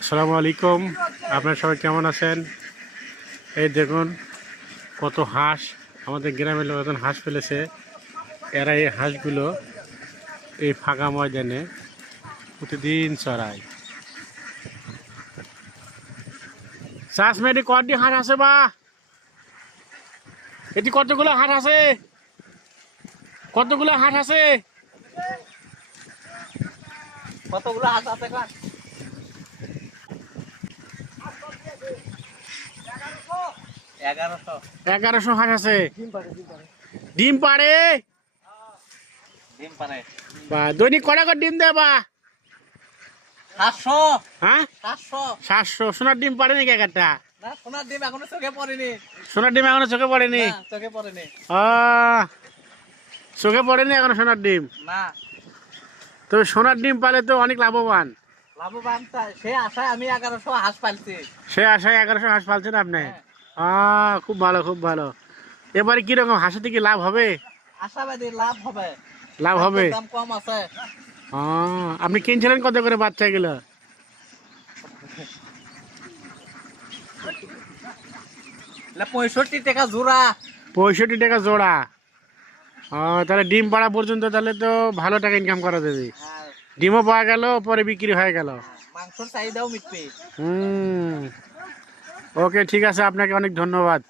আসসালামু আলাইকুম, আপনারা সবাই কেমন আছেন? এই দেখুন কত হাঁস আমাদের গ্রামের লোকজন হাঁস ফেলেছে। এরা এই হাঁসগুলো এই ফাঁকা ময়দানে প্রতিদিন চড়ায়। চাষ মেয়েটি কটি হাঁস আছে বা এটি কতগুলো হাঁস আছে? কতগুলো হাঁস আছে? কতগুলো হাঁস আছে? 1100 হাঁস আছে। ডিম পাড়ে? বা দৈনিক কটা করে ডিম দেয় বা? 700। হ্যাঁ 700। সোনার ডিম পাড়ে নাকি একটা? না, সোনার ডিম এখনো চোখে পড়েনি। সোনার ডিম এখনো চোখে পড়েনি? চোখে পড়েনি। চোখে পড়েনি এখনো সোনার ডিম? না। তবে সোনার ডিম পালে তো অনেক লাভবান। লাভবান সে আশায় আমি 1100 হাঁস পালছি। সে আশায় 1100 হাঁস পালছেন আপনি? খুব ভালো, খুব ভালো। এবারে কিরকম হাঁসেতে কি লাভ হবে? আশাবাদী লাভ হবে। লাভ হবে? দাম কম আছে। আপনি কিনছিলেন কত করে বাচ্চা গুলো? 65 টাকা জোড়া। 65 টাকা জোড়া? তাহলে ডিম পাড়া পর্যন্ত তাহলে তো ভালো টাকা ইনকাম করা যাবে। ডিমও পাওয়া গেল, পরে বিক্রি হয়ে গেল। মাংসের চাহিদাও মিটবে। ওকে, ঠিক আছে, আপনাকে অনেক ধন্যবাদ।